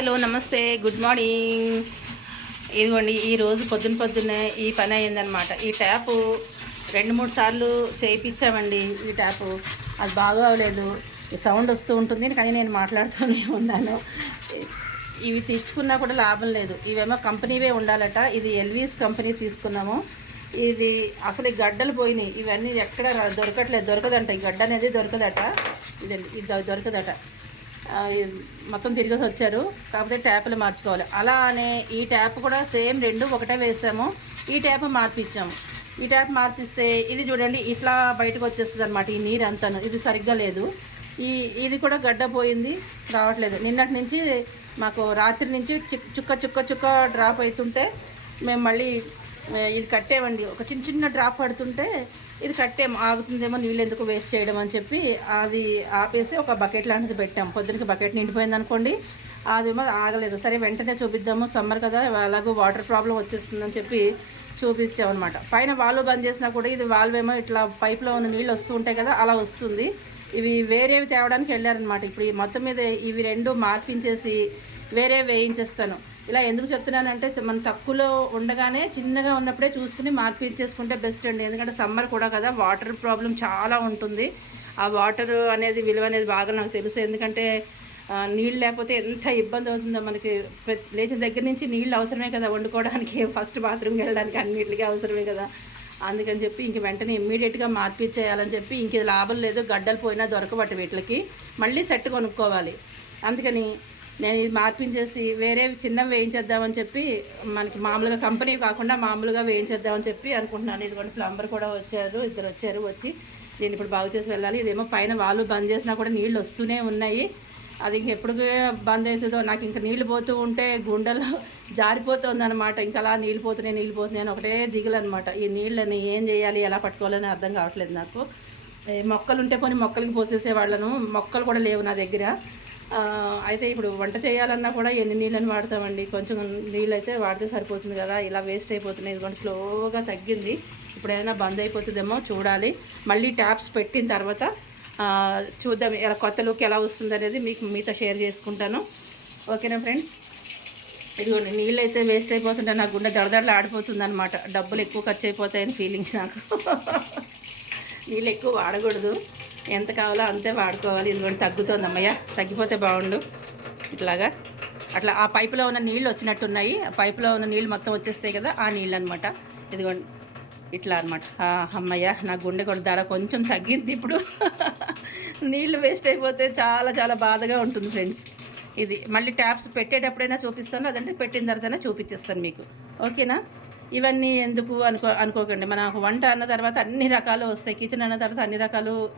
Hello నమస్తే good morning. ఇదిగోండి ఈరోజు పొద్దున పొద్దున్నే ఈ పని అయిందనమాట ఈ ట్యాపు రెండు మూడు సార్లు చేయించామండి ఈ ట్యాపు. అది బాగా అవ్వలేదు సౌండ్ వస్తూ ఉంటుంది కానీ నేను మాట్లాడుతూనే ఉన్నాను. ఇవి తెచ్చుకున్నా కూడా లాభం లేదు. ఇవేమో కంపెనీవే ఉండాలట. ఇది ఎల్వీస్ కంపెనీ తీసుకున్నాము. ఇది అసలు ఈ గడ్డలు పోయినాయి. ఇవన్నీ ఎక్కడ దొరకట్లేదు. దొరకదంట. ఈ గడ్డ అనేది దొరకదట. ఇది ఇది దొరకదట. మొత్తం తిరిగేసి వచ్చారు. కాకపోతే ట్యాప్లు మార్చుకోవాలి. అలా అనే ఈ ట్యాప్ కూడా సేమ్ రెండు ఒకటే వేసాము. ఈ ట్యాప్ మార్పిచ్చాము. ఈ ట్యాప్ మార్పిస్తే ఇది చూడండి ఇట్లా బయటకు వచ్చేస్తుంది అనమాట ఈ నీరు అంతాను ఇది సరిగ్గా లేదు. ఈ ఇది కూడా గడ్డ పోయింది రావట్లేదు. నిన్నటి నుంచి మాకు రాత్రి నుంచి చుక్క చుక్క చుక్క డ్రాప్ అవుతుంటే మేము మళ్ళీ ఇది కట్టేవండి. ఒక చిన్న చిన్న డ్రాప్ పడుతుంటే ఇది కట్టేం ఆగుతుందేమో నీళ్ళు ఎందుకు వేస్ట్ చేయడం అని చెప్పి అది ఆపేసి ఒక బకెట్ లాంటిది పెట్టాం. పొద్దునకి బకెట్ నిండిపోయింది అనుకోండి అదేమో ఆగలేదు. సరే వెంటనే చూపిద్దాము సమ్మర్ కదా అలాగే వాటర్ ప్రాబ్లం వచ్చేస్తుందని చెప్పి చూపించామన్నమాట. పైన వాల్వ్ బంద్ చేసినా కూడా ఇది వాల్వ్ ఏమో ఇట్లా పైప్లో ఉన్న నీళ్ళు వస్తూ ఉంటాయి కదా అలా వస్తుంది. ఇవి వేరేవి తేవడానికి వెళ్ళారనమాట ఇప్పుడు ఈ మొత్తం మీద ఇవి రెండు మార్పించేసి వేరే వేయించేస్తాను. ఇలా ఎందుకు చెప్తున్నానంటే మనం తక్కువలో ఉండగానే చిన్నగా ఉన్నప్పుడే చూసుకుని మార్పించేసుకుంటే బెస్ట్ అండి. ఎందుకంటే సమ్మర్ కూడా కదా వాటర్ ప్రాబ్లం చాలా ఉంటుంది. ఆ వాటర్ అనేది విలువ అనేది బాగా నాకు తెలుసు. ఎందుకంటే నీళ్ళు లేకపోతే ఎంత ఇబ్బంది అవుతుందో మనకి ప్రతి- లేచిన దగ్గర నుంచి నీళ్ళు అవసరమే కదా వండుకోవడానికి ఫస్ట్ బాత్రూమ్కి వెళ్ళడానికి అన్నిటికీ అవసరమే కదా. అందుకని చెప్పి ఇంక వెంటనే ఇమ్మీడియట్గా మార్పిచ్చేయాలని చెప్పి ఇంక లాభం లేదు గడ్డలు పోయినా దొరకబట్ట వీటికి. మళ్ళీ సెట్ కొనుక్కోవాలి. అందుకని నేను ఇది మార్పించేసి వేరే చిన్నవి వేయించేద్దామని చెప్పి మనకి మామూలుగా కంపెనీ కాకుండా మామూలుగా వేయించేద్దామని చెప్పి అనుకుంటున్నాను. ఇదిగోండి ప్లంబర్ కూడా వచ్చారు ఇద్దరు వచ్చారు వచ్చి దీన్ని ఇప్పుడు బాగు చేసి వెళ్ళాలి. ఇదేమో పైన వాళ్ళు బంద్ చేసినా కూడా నీళ్ళు వస్తూనే ఉన్నాయి. అది ఇంకెప్పుడు బంద్ అవుతుందో నాకు ఇంకా నీళ్ళు పోతూ ఉంటే గుండెలో జారిపోతుంది అనమాట ఇంకా అలా నీళ్ళు పోతున్నాయి నీళ్ళు పోతున్నాయి అని ఒకటే దిగులు అనమాట ఈ నీళ్ళని ఏం చేయాలి ఎలా పట్టుకోవాలని అర్థం కావట్లేదు నాకు. మొక్కలు ఉంటే పోనీ మొక్కలకి పోసేసే వాళ్ళను మొక్కలు కూడా లేవు నా దగ్గర. అయితే ఇప్పుడు వంట చేయాలన్నా కూడా ఎన్ని నీళ్ళని వాడతామండి? కొంచెం నీళ్ళు అయితే వాడితే సరిపోతుంది కదా. ఇలా వేస్ట్ అయిపోతున్నాయి. ఇదిగోండి స్లోగా తగ్గింది. ఇప్పుడు ఏదైనా బంద్ అయిపోతుందేమో చూడాలి. మళ్ళీ ట్యాప్స్ పెట్టిన తర్వాత చూద్దాం ఎలా కొత్త లుక్ ఎలా వస్తుంది అనేది మీకు మీతో షేర్ చేసుకుంటాను. ఓకేనా ఫ్రెండ్స్? ఇదిగోండి నీళ్ళు అయితే వేస్ట్ అయిపోతుంటే నా గుండె దడదడలు ఆడిపోతుంది అనమాట డబ్బులు ఎక్కువ ఖర్చు అయిపోతాయని ఫీలింగ్ నాకు. నీళ్ళు ఎక్కువ వాడకూడదు. ఎంత కావాలో అంతే వాడుకోవాలి. ఇదిగోండి తగ్గుతుంది అమ్మయ్య తగ్గిపోతే బాగుండు. ఇట్లాగా. అట్లా ఆ పైపులో ఉన్న నీళ్ళు వచ్చినట్టున్నాయి. ఆ పైపులో ఉన్న నీళ్ళు మొత్తం వచ్చేస్తాయి కదా ఆ నీళ్ళు అనమాట ఇదిగోండి ఇట్లా అనమాట. అమ్మయ్య నా గుండె కూడా ధర కొంచెం తగ్గింది ఇప్పుడు. నీళ్ళు వేస్ట్ అయిపోతే చాలా చాలా బాధగా ఉంటుంది ఫ్రెండ్స్. ఇది మళ్ళీ ట్యాప్స్ పెట్టేటప్పుడైనా చూపిస్తాను. అదంటే పెట్టిన తర్వాతనే చూపించేస్తాను మీకు. ఓకేనా? ఇవన్నీ ఎందుకు అనుకో అనుకోకండి. మన వంట అన్న తర్వాత అన్ని రకాలు వస్తాయి. కిచెన్ అన్న తర్వాత అన్ని రకాలు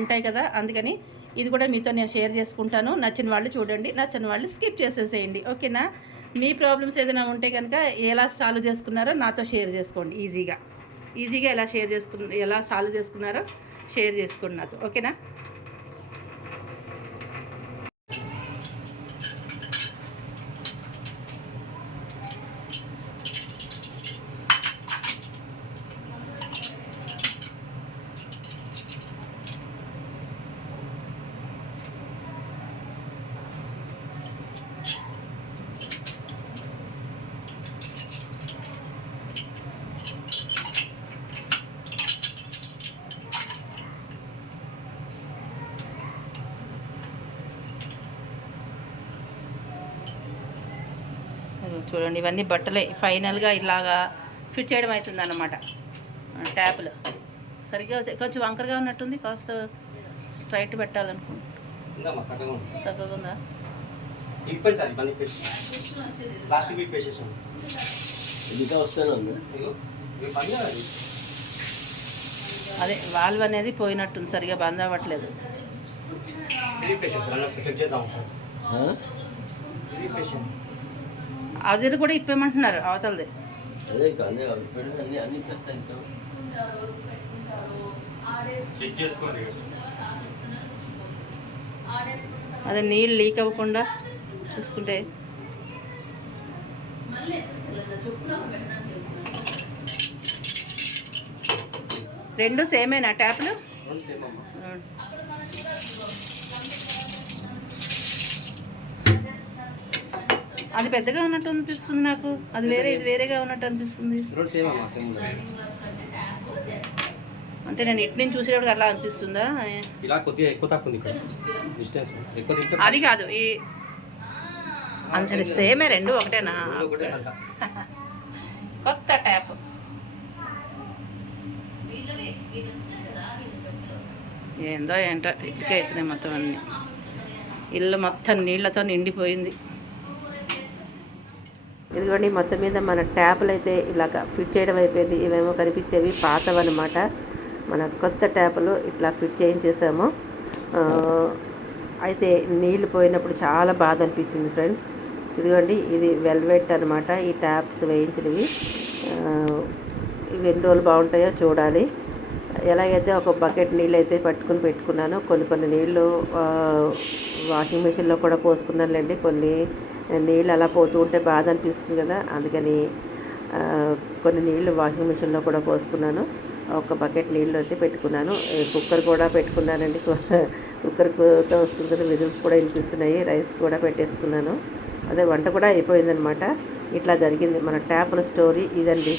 ఉంటాయి కదా అందుకని ఇది కూడా మీతో నేను షేర్ చేసుకుంటాను. నచ్చిన వాళ్ళు చూడండి నచ్చని వాళ్ళు స్కిప్ చేసేసేయండి. ఓకేనా? మీ ప్రాబ్లమ్స్ ఏదైనా ఉంటే కనుక ఎలా సాల్వ్ చేసుకున్నారో నాతో షేర్ చేసుకోండి ఈజీగా ఈజీగా ఎలా షేర్ చేసుకు ఎలా సాల్వ్ చేసుకున్నారో షేర్ చేసుకోండి నాతో. ఓకేనా? చూడండి ఇవన్నీ బట్టలే. ఫైనల్గా ఇలాగా ఫిట్ చేయడం అవుతుంది అన్నమాట ట్యాప్లు. సరిగ్గా కొంచెం వంకరగా ఉన్నట్టుంది కాస్త స్ట్రైట్ పెట్టాలనుకుంటున్నా. ఉందమ్మా సగం ఉంది. చక్కగా ఉందా? సార్ ఇంకా వస్తాను అది. వాల్వ్ అనేది పోయినట్టుంది సరిగా బంద్ అవ్వట్లేదు. అది కూడా ఇప్పేయమంటున్నారు అవతలది. అదే నీళ్ళు లీక్ అవ్వకుండా చూసుకుంటే. రెండు సేమేనా ట్యాప్లు సేమ్ అమ్మా అది పెద్దగా ఉన్నట్టు అనిపిస్తుంది నాకు. అది వేరే ఇది వేరేగా ఉన్నట్టు అనిపిస్తుంది. అంటే నేను ఇటు నుంచి చూసేటప్పుడు అలా అనిపిస్తుందా? ఇలా కొద్దిగా ఎక్కువ తక్కువ ఉంది ఇక్కడ. డిస్టెన్స్ ఎక్కువ అది కాదు ఈ సేమే రెండు ఒకటేనా? కొత్త ట్యాప్. ఏందో ఏంటో ఇటుకే అవుతున్నాయి మొత్తం అన్ని. ఇల్లు మొత్తం నీళ్ళతో నిండిపోయింది. ఇదిగోండి మొత్తం మీద మన ట్యాపులు అయితే ఇలాగ ఫిట్ చేయడం అయిపోయింది. ఇవేమో కనిపించేవి పాతవన్నమాట మన కొత్త ట్యాపులు ఇట్లా ఫిట్ చేయించేసాము. అయితే నీళ్ళు పోయినప్పుడు చాలా బాధ అనిపించింది ఫ్రెండ్స్. ఇదిగోండి ఇది వెల్వెట్ అనమాట ఈ ట్యాప్స్ వేయించినవి. ఇవి ఎన్ని రోజులు బాగుంటాయో చూడాలి. ఎలాగైతే ఒక బకెట్ నీళ్ళు అయితే పట్టుకుని పెట్టుకున్నాను కొన్ని కొన్ని నీళ్ళు వాషింగ్ మిషన్లో కూడా పోసుకున్నానులేండి. కొన్ని నీళ్ళు అలా పోతూ ఉంటే బాధ అనిపిస్తుంది కదా. అందుకని కొన్ని నీళ్ళు వాషింగ్ మిషన్లో కూడా పోసుకున్నాను. ఒక బకెట్ నీళ్ళు వచ్చి పెట్టుకున్నాను. కుక్కర్ కూడా పెట్టుకున్నానండి. కుక్కర్తో వస్తుంది విజిల్స్ కూడా వినిపిస్తున్నాయి. రైస్ కూడా పెట్టేసుకున్నాను. అదే వంట కూడా అయిపోయిందనమాట. ఇట్లా జరిగింది. మన ట్యాప్ల స్టోరీ ఇదండి.